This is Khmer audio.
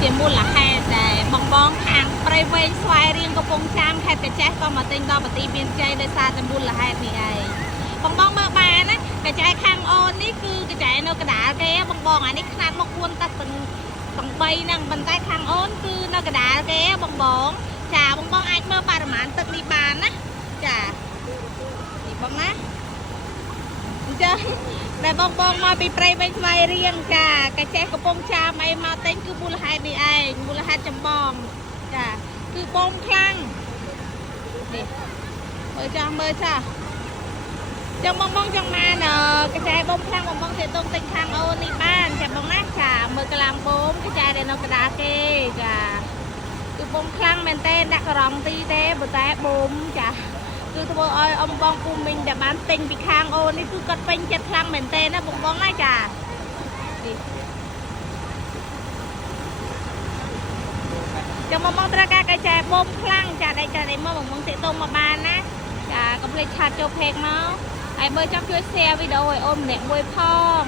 ជាមូលហេតុដែលបងខាងព្រៃវែងស្វាយរៀងកំពង់ចាមខេត្តកាចេះក៏មកទិញដល់ប្រទីមានជ័យដោយសារតែមូលហេតុនេះឯងបងមើលបានណាកាចេះខាងអូននេះគឺកាចេះនៅកណ្ដាលគេបងអានេះខ្នាតមក4តាស់ទាំង3ហ្នឹងប៉ុន្តែខាងអូនគឺនៅកណ្ដាលគេបងចាបងអាចមើលបរិមាណទឹកនេះបានណាចានេះបងណាអញ្ចឹងតែបងមកពីព្រៃវែងស្វាយរៀងចាកាចេះកំពង់ចាមអីមកទិញគឺមូលហេតុនេះឯងមូលហេតុចម្បងចាគឺបងខ្លាំងនេះមើលចាចឹងបងចង់បានកាចេះបងខ្លាំងបងទៅទិញខាងអូននេះបានចាបងណាចាមើលកលាំងបងកាចេះដែលនៅកណ្ដាលគេចាគឺបងខ្លាំងមែនតើដាក់ករងទីទេប៉ុន្តែបងចាគឺធ្វើឲ្យអំបងពូមីងដែលបានទិញពីខាងអូននេះគឺគាត់ពេញចិត្តខ្លាំងមែនតើណាបងណាចានេះចាំបងត្រូវការកាចេះបងខ្លាំងចាដេកចានេះមកបងទៅតុំមកបានណាចាកុំភ្លេចឆាតចូលពេកមកហើយបើចង់ជួយ share វីដេអូឲ្យអូនម្នាក់មួយផង